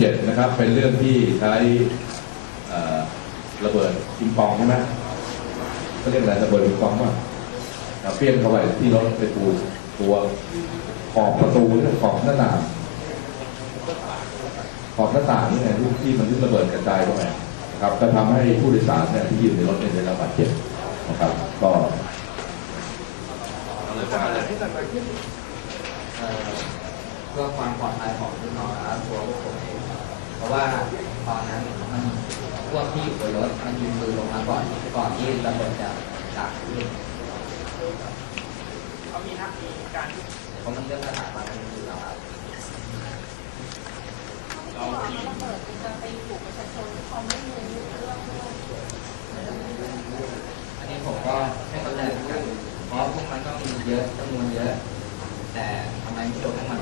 จ็ดนะครับ เป็นเรื่องที่ใช้เอ่อระเบิดปิงปองใช่ไหมเขาเรียกอะไรระเบิดปิงปองว่าเราเปี้ยงเข้าไปที่รถไปปูตัวขอบประตูหรือขอบหน้าต่างขอบหน้าต่างนี่ไงลูกที่มันที่ระเบิดกระจายเข้าไปนะครับ ก็ทำให้ผู้โดยสารเนี่ยที่อยู่ในรถเนี่ยได้รับบาดเจ็บนะครับ ก็เอ่อเพื่อความปลอดภัยของลูกน้องและตัวพวกผมเองเพราะว่าตอนนั้นมันพวกที่อยู่บนรถมันยิงปืนลงมาก่อนก่อนที่ระเบิดจะดักขึ้นเขามีน้ามีการเพราะมันเรื่องสถาบันมันอยู่แล้วครับเราที่เปิดจะไปถูกประชาชนเขาไม่รู้เรื่องอันนี้ผมก็ไม่เข้าใจเหมือนกันเพราะพวกมันก็มีเยอะจำนวนเยอะ แต่ทำไมไม่โดนพวกมัน